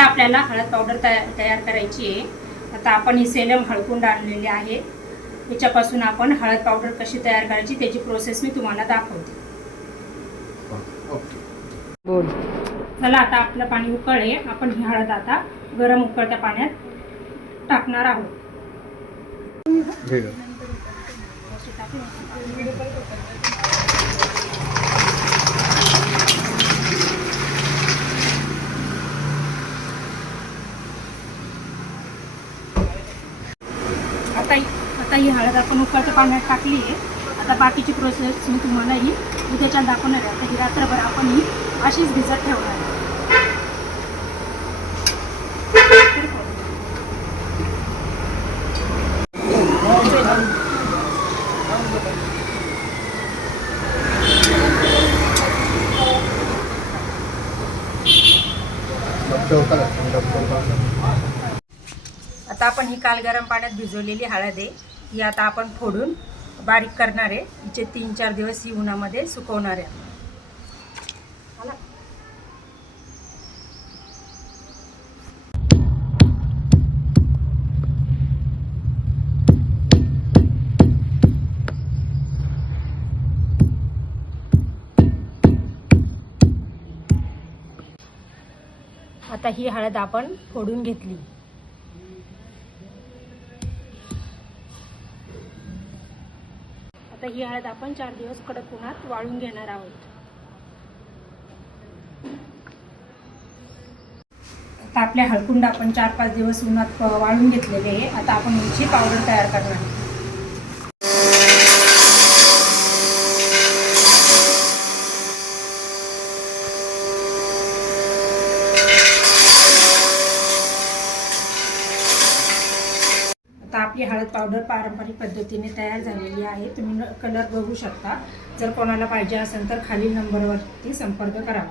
आता आपल्याला हळद पावडर तयार करायची आहे। आता आपण ही सेलम हळकुंड आणलेली आहे, त्याच्यापासून आपण हळद पावडर कशी तयार करायची त्याची प्रोसेस मी तुम्हाला दाखवते। बोल। चला आता आपलं पाणी उकळले, आपण ही हळद आता गरम उकळत्या पाण्यात टाकणार आहोत। आता ही हळद आपण उकळत्या पाण्यात टाकली आहे। आता बाकीची प्रोसेस मी तुम्हाला ही उद्याच्या दाखवणार आहे। आता ही रात्रभर आपण ही अशीच भिजत ठेवणार आहे। आता आपण ही काल गरम पाण्यात भिजवलेली हळद आहे, ही आता आपण फोडून बारीक करणार आहे। हिचे 3-4 दिवस ही उन्हामध्ये सुकवणार आहे। आता ही हळद आपण फोडून घेतली। आता ही हळद आपण 4 दिवस कडक उन्हात वाळून घेणार आहोत। आता आपल्या हळकुंड आपण 4-5 दिवस उन्हात वाळून घेतलेले आहे। आता आपण हिची पावडर तयार करणार आहे। आता आपली हळद पावडर पारंपरिक पद्धतीने तयार झालेली आहे। तुम्ही कलर बघू शकता। जर कोणाला पाहिजे असेल तर खालील नंबरवरती संपर्क करा।